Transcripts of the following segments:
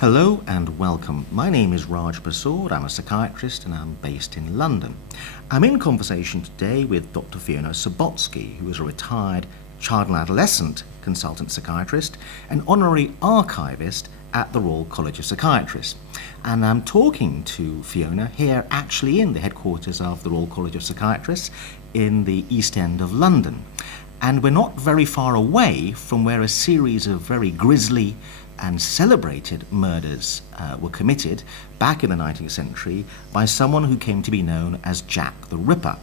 Hello and welcome. My name is Raj Persaud. I'm a psychiatrist and I'm based in London. I'm in conversation today with Dr Fiona Subotsky, who is a retired child and adolescent consultant psychiatrist and honorary archivist at the Royal College of Psychiatrists. And I'm talking to Fiona here actually in the headquarters of the Royal College of Psychiatrists in the East End of London. And we're not very far away from where a series of very grisly and celebrated murders were committed back in the 19th century by someone who came to be known as Jack the Ripper.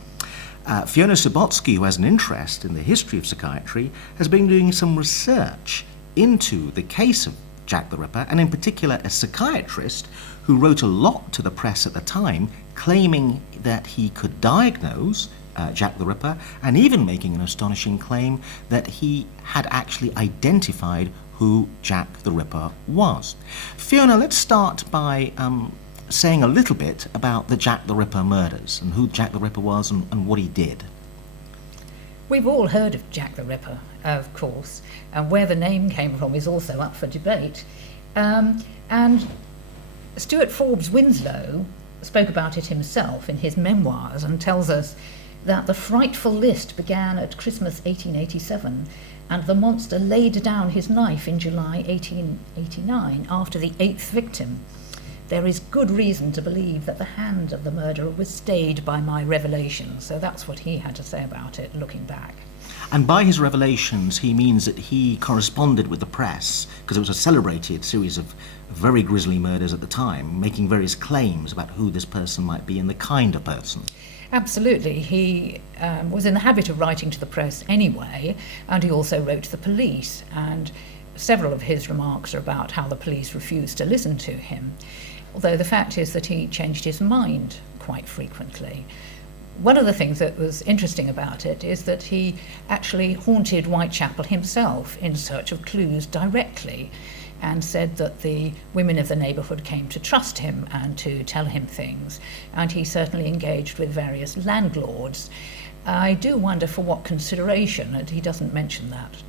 Fiona Subotsky, who has an interest in the history of psychiatry, has been doing some research into the case of Jack the Ripper, and in particular a psychiatrist who wrote a lot to the press at the time claiming that he could diagnose Jack the Ripper, and even making an astonishing claim that he had actually identified who Jack the Ripper was. Fiona, let's start by saying a little bit about the Jack the Ripper murders and who Jack the Ripper was and what he did. We've all heard of Jack the Ripper, of course, and where the name came from is also up for debate. And Stuart Forbes Winslow spoke about it himself in his memoirs and tells us that the frightful list began at Christmas 1887, and the monster laid down his knife in July 1889 after the 8th victim. There is good reason to believe that the hand of the murderer was stayed by my revelations. So that's what he had to say about it, looking back. And by his revelations, he means that he corresponded with the press, because it was a celebrated series of very grisly murders at the time, making various claims about who this person might be and the kind of person. Absolutely. He was in the habit of writing to the press anyway, and he also wrote to the police, and several of his remarks are about how the police refused to listen to him, although the fact is that he changed his mind quite frequently. One of the things that was interesting about it is that he actually haunted Whitechapel himself in search of clues directly, and said that the women of the neighbourhood came to trust him and to tell him things, and he certainly engaged with various landlords. I do wonder for what consideration, and he doesn't mention that.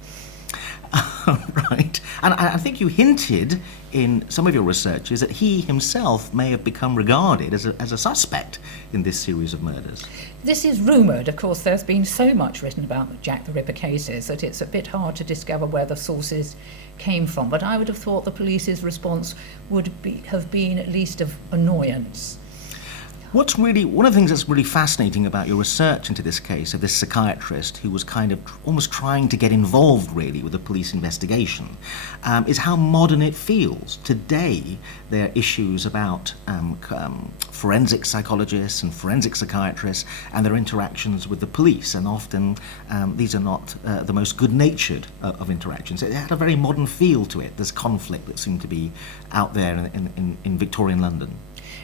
Right. And I think you hinted in some of your researches that he himself may have become regarded as a suspect in this series of murders. This is rumoured. Of course, there's been so much written about the Jack the Ripper cases that it's a bit hard to discover where the sources came from, but I would have thought the police's response would have been at least of annoyance. One of the things that's really fascinating about your research into this case of this psychiatrist who was kind of almost trying to get involved really with the police investigation is how modern it feels. Today there are issues about forensic psychologists and forensic psychiatrists and their interactions with the police, and often these are not the most good-natured of interactions. It had a very modern feel to it, this conflict that seemed to be out there in Victorian London.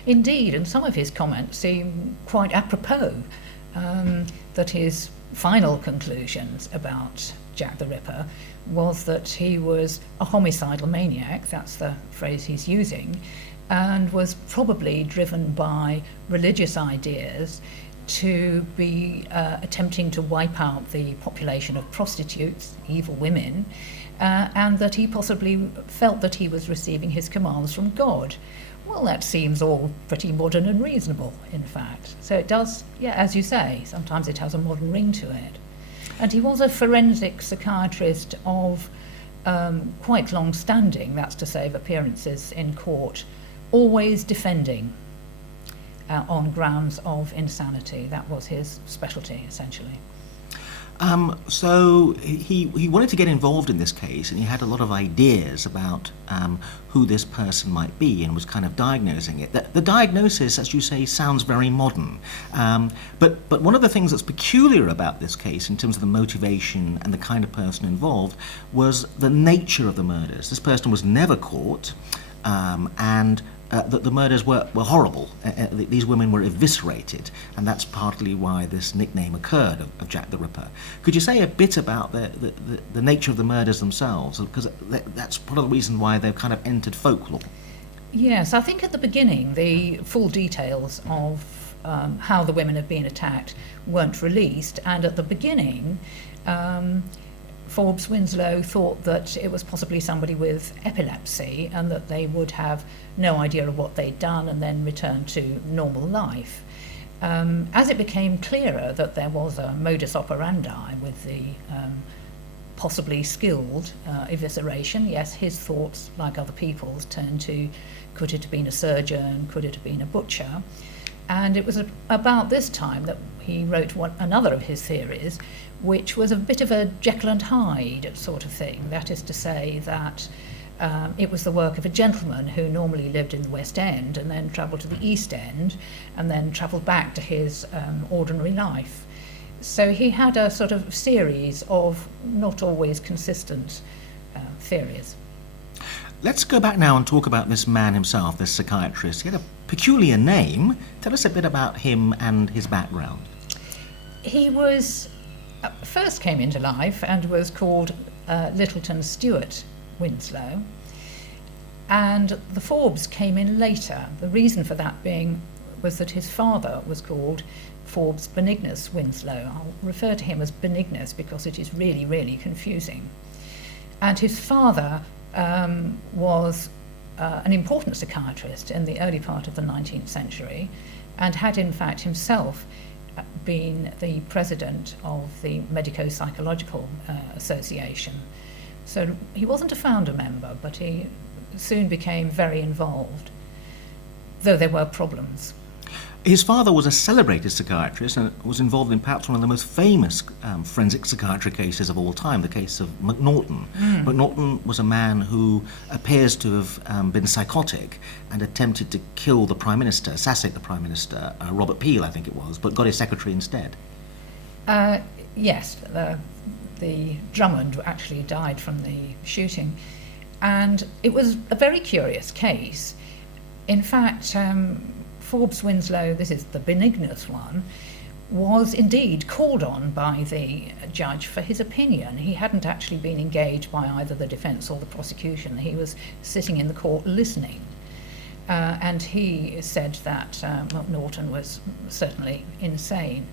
Indeed, and some of his comments seem quite apropos, that his final conclusions about Jack the Ripper was that he was a homicidal maniac, that's the phrase he's using, and was probably driven by religious ideas to be attempting to wipe out the population of prostitutes, evil women, and that he possibly felt that he was receiving his commands from God. Well, that seems all pretty modern and reasonable, in fact. So it does, yeah, as you say, sometimes it has a modern ring to it. And he was a forensic psychiatrist of quite long standing, that's to say, of appearances in court, always defending on grounds of insanity. That was his specialty, essentially. So he wanted to get involved in this case, and he had a lot of ideas about who this person might be, and was kind of diagnosing it. The diagnosis, as you say, sounds very modern. But one of the things that's peculiar about this case, in terms of the motivation and the kind of person involved, was the nature of the murders. This person was never caught, and the murders were horrible. These women were eviscerated, and that's partly why this nickname occurred of Jack the Ripper. Could you say a bit about the nature of the murders themselves? Because that's part of the reason why they've kind of entered folklore. Yes, I think at the beginning the full details of how the women had been attacked weren't released, and at the beginning Forbes Winslow thought that it was possibly somebody with epilepsy and that they would have no idea of what they'd done and then return to normal life. As it became clearer that there was a modus operandi with the possibly skilled evisceration, yes, his thoughts, like other people's, turned to, could it have been a surgeon, could it have been a butcher? And it was about this time that he wrote another of his theories, which was a bit of a Jekyll and Hyde sort of thing. That is to say that it was the work of a gentleman who normally lived in the West End and then travelled to the East End and then travelled back to his ordinary life. So he had a sort of series of not always consistent theories. Let's go back now and talk about this man himself, this psychiatrist. He had a peculiar name. Tell us a bit about him and his background. He was first came into life and was called Littleton Stewart Winslow, and the Forbes came in later. The reason for that being was that his father was called Forbes Benignus Winslow. I'll refer to him as Benignus because it is really, really confusing. And his father was an important psychiatrist in the early part of the 19th century and had in fact himself been the president of the Medico-Psychological Association. So he wasn't a founder member, but he soon became very involved, though there were problems. His father was a celebrated psychiatrist and was involved in perhaps one of the most famous forensic psychiatry cases of all time, the case of McNorton. McNorton was a man who appears to have been psychotic and attempted to kill the Prime Minister, assassinate the Prime Minister, Robert Peel, I think it was, but got his secretary instead. Yes, the Drummond actually died from the shooting. And it was a very curious case. In fact, Forbes Winslow, this is the Benignus one, was indeed called on by the judge for his opinion. He hadn't actually been engaged by either the defence or the prosecution. He was sitting in the court listening. And he said that McNorton was certainly insane.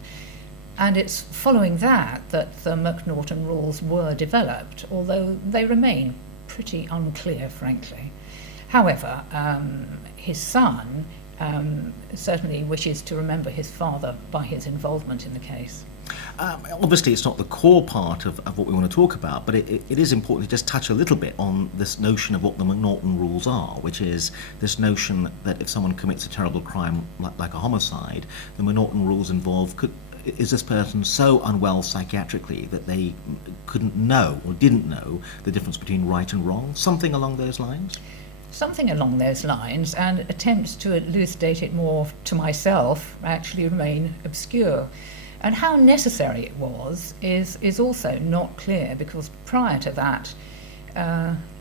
And it's following that that the McNorton rules were developed, although they remain pretty unclear, frankly. However, his son certainly wishes to remember his father by his involvement in the case. Obviously, it's not the core part of what we want to talk about, but it is important to just touch a little bit on this notion of what the McNorton rules are, which is this notion that if someone commits a terrible crime like a homicide, the McNorton rules involve is this person so unwell psychiatrically that they couldn't know or didn't know the difference between right and wrong? Something along those lines? Something along those lines, and attempts to elucidate it more to myself actually remain obscure. And how necessary it was is also not clear, because prior to that,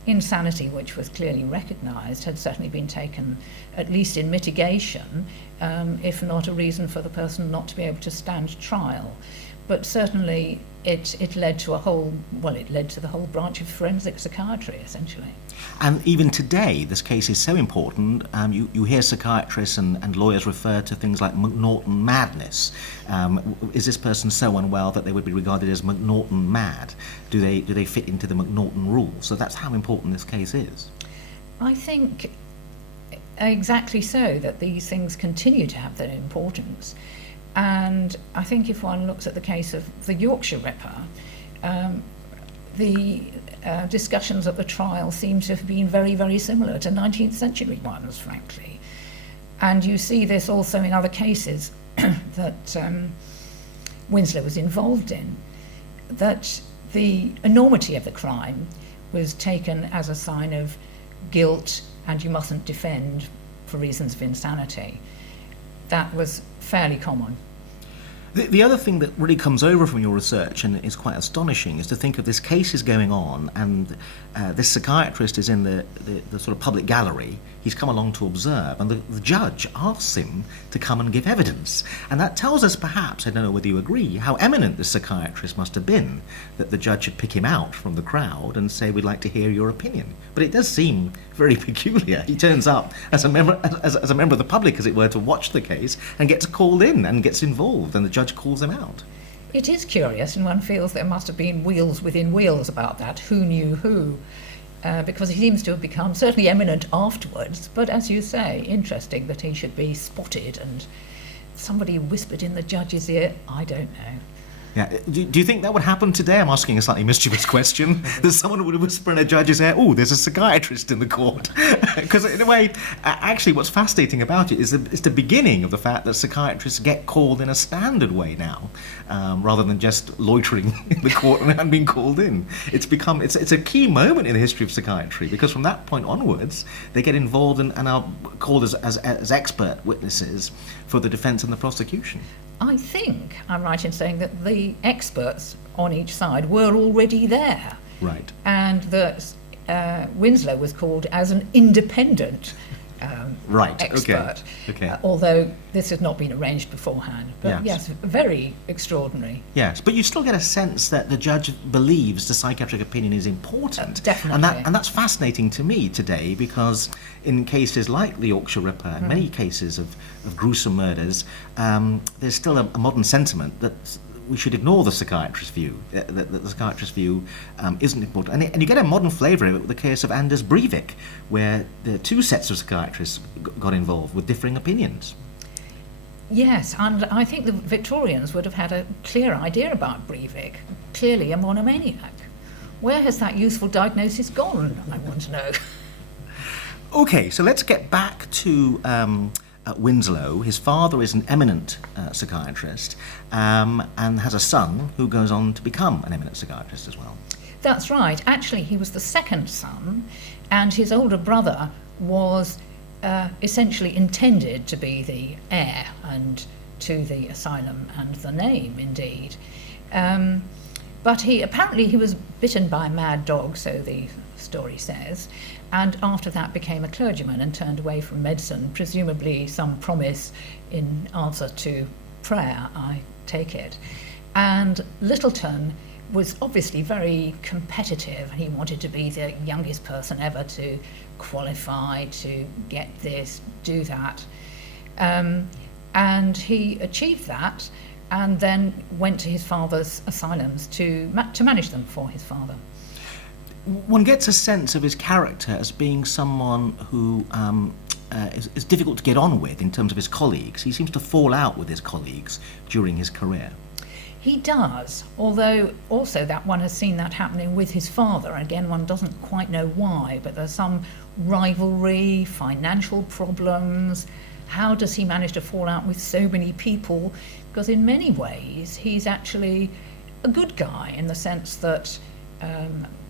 insanity, which was clearly recognised, had certainly been taken at least in mitigation, if not a reason for the person not to be able to stand trial. But certainly it led to it led to the whole branch of forensic psychiatry, essentially. And even today, this case is so important, you hear psychiatrists and lawyers refer to things like McNorton madness. Is this person so unwell that they would be regarded as McNorton mad? Do they fit into the McNorton rules? So that's how important this case is. I think exactly so, that these things continue to have their importance. And I think if one looks at the case of the Yorkshire Ripper, the discussions at the trial seem to have been very, very similar to 19th century ones, frankly. And you see this also in other cases that Winslow was involved in, that the enormity of the crime was taken as a sign of guilt and you mustn't defend for reasons of insanity. That was fairly common. The other thing that really comes over from your research and is quite astonishing is to think of this case is going on and this psychiatrist is in the sort of public gallery. He's come along to observe and the judge asks him to come and give evidence. And that tells us perhaps, I don't know whether you agree, how eminent this psychiatrist must have been, that the judge should pick him out from the crowd and say, we'd like to hear your opinion. But it does seem very peculiar. He turns up as a member of the public, as it were, to watch the case and gets called in and gets involved and the judge calls him out. It is curious, and one feels there must have been wheels within wheels about that. Who knew who? Because he seems to have become certainly eminent afterwards, but as you say, interesting that he should be spotted and somebody whispered in the judge's ear. I don't know. Yeah. Do you think that would happen today? I'm asking a slightly mischievous question. That someone would whisper in a judge's ear, "Oh, there's a psychiatrist in the court." Because in a way, actually, what's fascinating about it is the beginning of the fact that psychiatrists get called in a standard way now, rather than just loitering in the court and being called in. It's a key moment in the history of psychiatry, because from that point onwards, they get involved and are called as expert witnesses for the defence and the prosecution. I think I'm right in saying that the experts on each side were already there. Right. And that Winslow was called as an independent right. expert. Okay. Although this had not been arranged beforehand. But yes, very extraordinary. Yes, but you still get a sense that the judge believes the psychiatric opinion is important. Definitely. And that's fascinating to me today, because in cases like the Yorkshire Ripper and many cases of gruesome murders, there's still a modern sentiment that we should ignore the psychiatrist's view, that the psychiatrist's view isn't important. And you get a modern flavour of it with the case of Anders Breivik, where the two sets of psychiatrists got involved with differing opinions. Yes, and I think the Victorians would have had a clear idea about Breivik, clearly a monomaniac. Where has that useful diagnosis gone, I want to know? Okay, so let's get back to Winslow. His father is an eminent psychiatrist and has a son who goes on to become an eminent psychiatrist as well. That's right. Actually, he was the second son, and his older brother was essentially intended to be the heir and to the asylum and the name, indeed. But he was bitten by a mad dog, so the story says, and after that became a clergyman and turned away from medicine, presumably some promise in answer to prayer, I take it. And Littleton was obviously very competitive. He wanted to be the youngest person ever to qualify, to get this, do that. And he achieved that and then went to his father's asylums to manage them for his father. One gets a sense of his character as being someone who is difficult to get on with in terms of his colleagues. He seems to fall out with his colleagues during his career. He does, although also that one has seen that happening with his father. Again, one doesn't quite know why, but there's some rivalry, financial problems. How does he manage to fall out with so many people? Because in many ways, he's actually a good guy in the sense that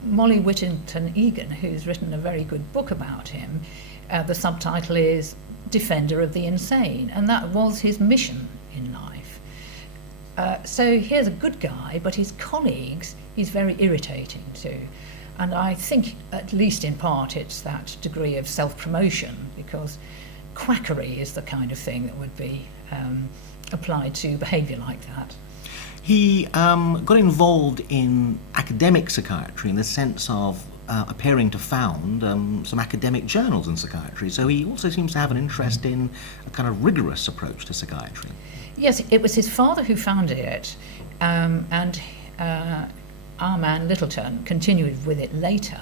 Molly Whittington Egan, who's written a very good book about him, the subtitle is Defender of the Insane, and that was his mission in life. So here's a good guy, but his colleagues he's very irritating to. And I think, at least in part, it's that degree of self-promotion, because quackery is the kind of thing that would be applied to behaviour like that. He got involved in academic psychiatry in the sense of appearing to found some academic journals in psychiatry. So he also seems to have an interest in a kind of rigorous approach to psychiatry. Yes, it was his father who founded it, and our man Littleton continued with it later.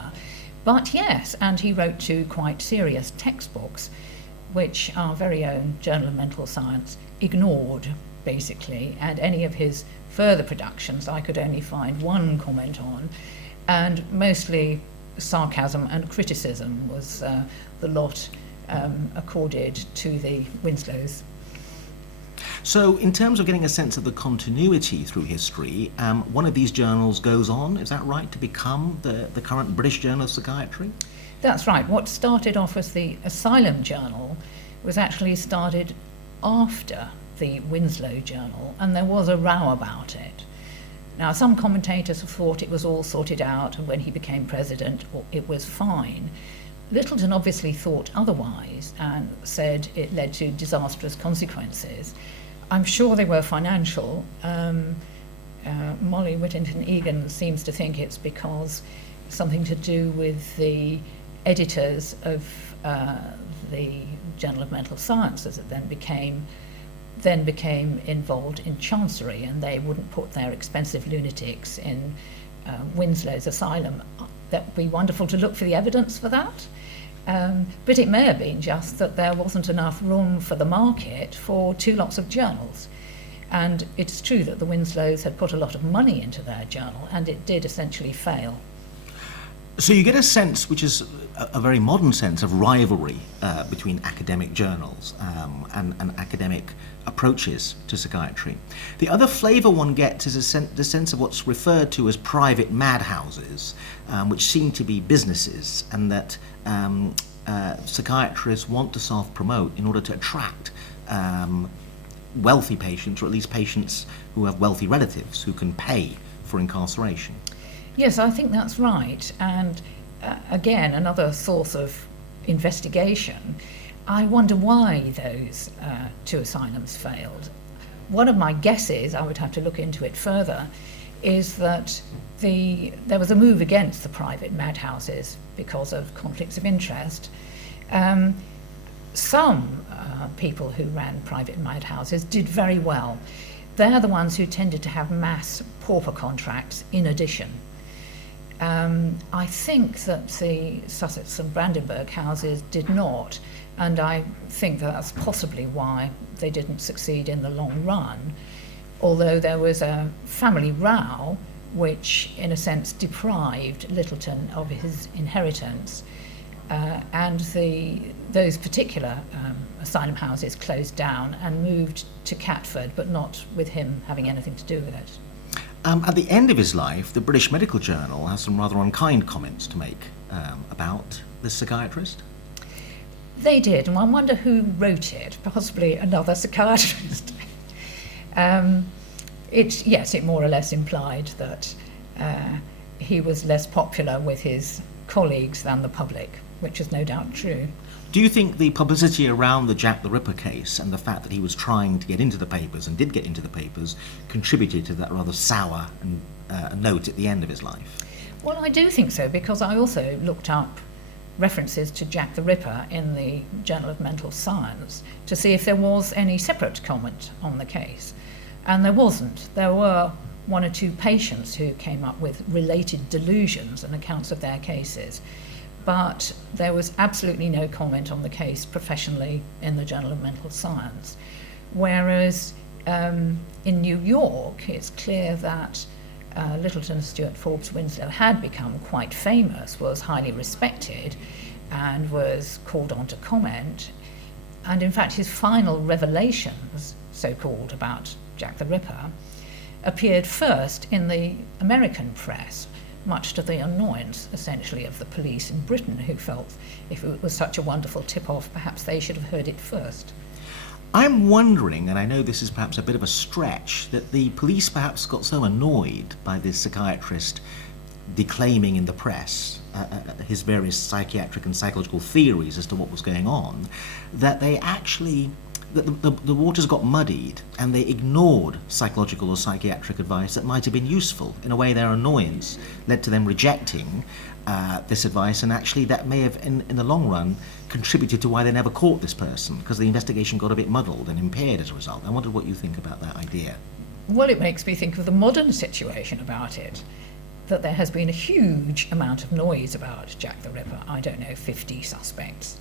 But yes, and he wrote two quite serious textbooks, which our very own Journal of Mental Science ignored, basically, and any of his further productions I could only find one comment on, and mostly sarcasm and criticism was the lot accorded to the Winslows. So in terms of getting a sense of the continuity through history, one of these journals goes on, is that right, to become the current British Journal of Psychiatry? That's right. What started off as the Asylum Journal was actually started after the Winslow Journal, and there was a row about it. Now, some commentators have thought it was all sorted out, and when he became president, it was fine. Littleton obviously thought otherwise and said it led to disastrous consequences. I'm sure they were financial. Molly Whittington Egan seems to think it's because something to do with the editors of the Journal of Mental Sciences that then became then became involved in chancery, and they wouldn't put their expensive lunatics in Winslow's asylum. That would be wonderful to look for the evidence for that. But it may have been just that there wasn't enough room for the market for 2 lots of journals. And it's true that the Winslows had put a lot of money into their journal, and it did essentially fail. So you get a sense, which is a very modern sense, of rivalry between academic journals and academic approaches to psychiatry. The other flavour one gets is the sense of what's referred to as private madhouses, which seem to be businesses, and that psychiatrists want to self-promote in order to attract wealthy patients, or at least patients who have wealthy relatives who can pay for incarceration. Yes, I think that's right. And again, another source of investigation. I wonder why those 2 asylums failed. One of my guesses, I would have to look into it further, is that there was a move against the private madhouses because of conflicts of interest. Some people who ran private madhouses did very well. They're the ones who tended to have mass pauper contracts in addition. I think that the Sussex and Brandenburg houses did not, and I think that's possibly why they didn't succeed in the long run, although there was a family row which in a sense deprived Littleton of his inheritance, and those particular asylum houses closed down and moved to Catford, but not with him having anything to do with it. At the end of his life, the British Medical Journal has some rather unkind comments to make about this psychiatrist. They did, and I wonder who wrote it, possibly another psychiatrist. It more or less implied that he was less popular with his colleagues than the public, which is no doubt true. Do you think the publicity around the Jack the Ripper case and the fact that he was trying to get into the papers and did get into the papers contributed to that rather sour note at the end of his life? Well, I do think so, because I also looked up references to Jack the Ripper in the Journal of Mental Science to see if there was any separate comment on the case. And there wasn't. There were 1 or 2 patients who came up with related delusions and accounts of their cases. But there was absolutely no comment on the case professionally in the Journal of Mental Science. Whereas in New York, it's clear that Littleton Stewart Forbes Winslow had become quite famous, was highly respected, and was called on to comment. And in fact, his final revelations, so-called, about Jack the Ripper, appeared first in the American press, much to the annoyance, essentially, of the police in Britain, who felt if it was such a wonderful tip-off, perhaps they should have heard it first. I'm wondering, and I know this is perhaps a bit of a stretch, that the police perhaps got so annoyed by this psychiatrist declaiming in the press his various psychiatric and psychological theories as to what was going on, that they actually the waters got muddied and they ignored psychological or psychiatric advice that might have been useful. In a way, their annoyance led to them rejecting this advice, and actually that may have, in the long run, contributed to why they never caught this person, because the investigation got a bit muddled and impaired as a result. I wondered what you think about that idea. Well, it makes me think of the modern situation about it, that there has been a huge amount of noise about Jack the Ripper. I don't know, 50 suspects.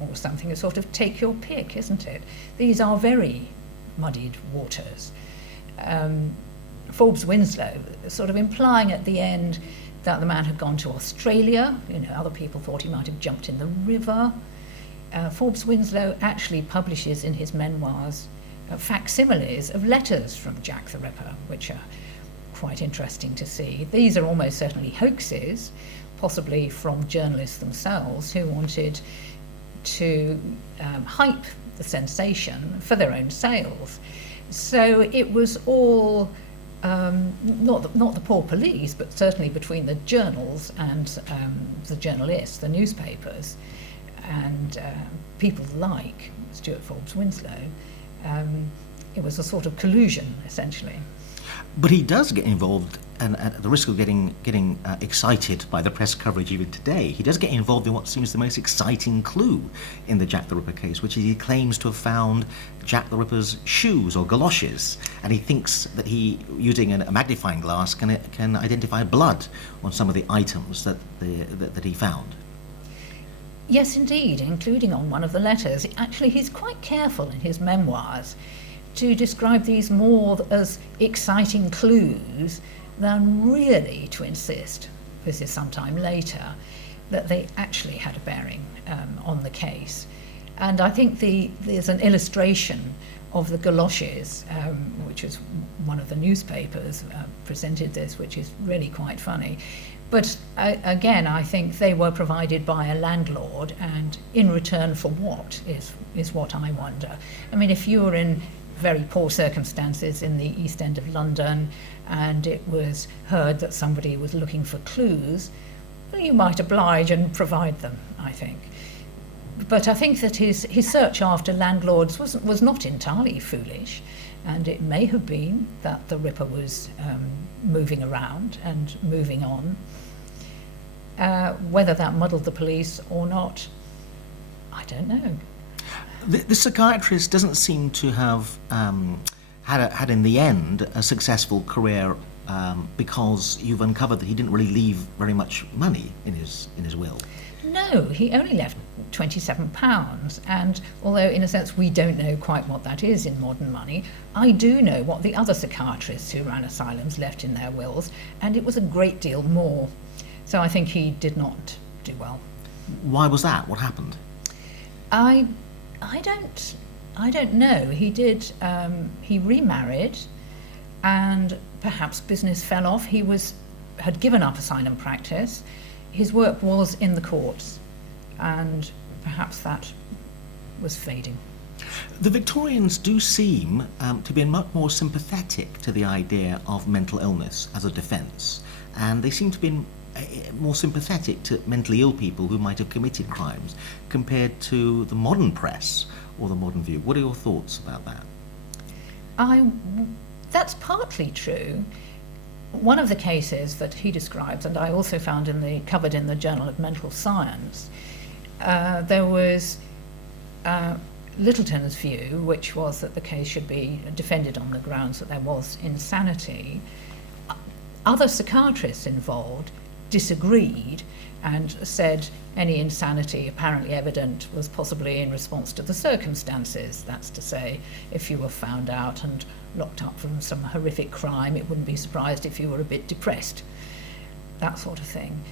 Or something, a sort of take your pick, isn't it? These are very muddied waters. Forbes Winslow sort of implying at the end that the man had gone to Australia. Other people thought he might have jumped in the river. Forbes Winslow actually publishes in his memoirs facsimiles of letters from Jack the Ripper, which are quite interesting to see. These are almost certainly hoaxes, possibly from journalists themselves who wanted to hype the sensation for their own sales. So it was all not the poor police, but certainly between the journals and the journalists, the newspapers, and people like Stewart Forbes Winslow. It was a sort of collusion, essentially. But he does get involved, and at the risk of getting excited by the press coverage even today, he does get involved in what seems the most exciting clue in the Jack the Ripper case, which is he claims to have found Jack the Ripper's shoes or galoshes, and he thinks that he, using a magnifying glass, can identify blood on some of the items that he found. Yes, indeed, including on one of the letters. Actually, he's quite careful in his memoirs to describe these more as exciting clues than really to insist, this is sometime later, that they actually had a bearing on the case. And I think there's an illustration of the galoshes, which is one of the newspapers presented this, which is really quite funny. But again, I think they were provided by a landlord, and in return for what is what I wonder. I mean, if you were in very poor circumstances in the East End of London and it was heard that somebody was looking for clues, well, you might oblige and provide them, I think. But I think that his search after landlords was not entirely foolish, and it may have been that the Ripper was moving around and moving on. Whether that muddled the police or not, I don't know. The psychiatrist doesn't seem to have had in the end a successful career because you've uncovered that he didn't really leave very much money in his will. No, he only left £27, and although in a sense we don't know quite what that is in modern money, I do know what the other psychiatrists who ran asylums left in their wills, and it was a great deal more. So I think he did not do well. Why was that? What happened? I don't know. He did. He remarried, and perhaps business fell off. He had given up asylum practice. His work was in the courts, and perhaps that was fading. The Victorians do seem to be much more sympathetic to the idea of mental illness as a defence, and they seem to be more sympathetic to mentally ill people who might have committed crimes compared to the modern press or the modern view. What are your thoughts about that? That's partly true. One of the cases that he describes, and I also found covered in the Journal of Mental Science, there was Littleton's view, which was that the case should be defended on the grounds that there was insanity. Other psychiatrists involved disagreed and said any insanity apparently evident was possibly in response to the circumstances. That's to say, if you were found out and locked up from some horrific crime, it wouldn't be surprised if you were a bit depressed, that sort of thing.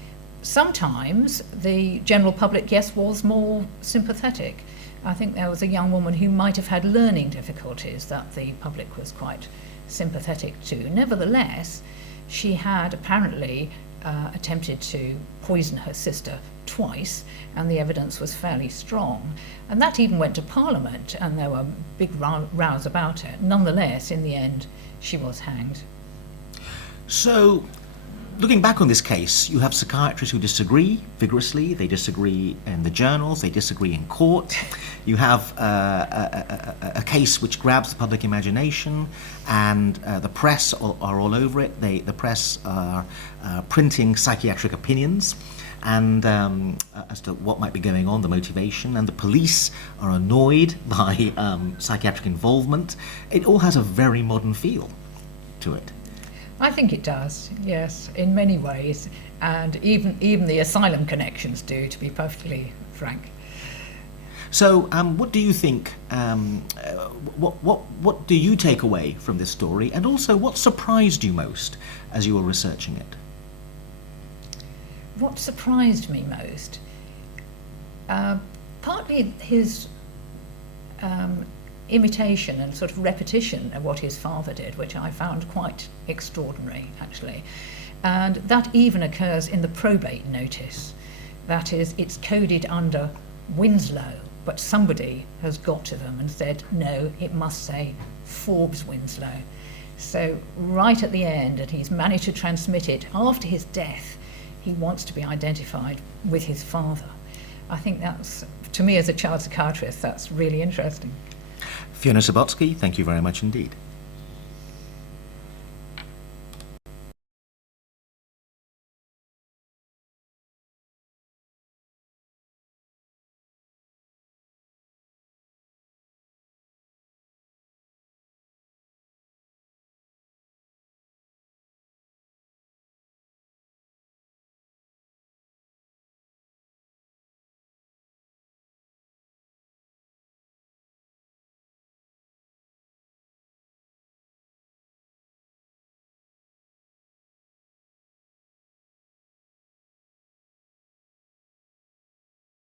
Sometimes the general public, yes, was more sympathetic. I think there was a young woman who might have had learning difficulties that the public was quite sympathetic to. Nevertheless, she had apparently attempted to poison her sister twice, and the evidence was fairly strong. And that even went to Parliament, and there were big rows about it. Nonetheless, in the end, she was hanged. So, looking back on this case, you have psychiatrists who disagree vigorously. They disagree in the journals, they disagree in court. You have a case which grabs the public imagination, and the press are all over it. The press are printing psychiatric opinions and as to what might be going on, the motivation, and the police are annoyed by psychiatric involvement. It all has a very modern feel to it. I think it does, yes, in many ways, and even the asylum connections do, to be perfectly frank. So, what do you think? What do you take away from this story, and also what surprised you most as you were researching it? What surprised me most? Partly his imitation and sort of repetition of what his father did, which I found quite extraordinary, actually. And that even occurs in the probate notice. That is, it's coded under Winslow, but somebody has got to them and said, no, it must say Forbes Winslow. So right at the end, and he's managed to transmit it after his death, he wants to be identified with his father. I think that's, to me as a child psychiatrist, that's really interesting. Fiona Subotsky, thank you very much indeed.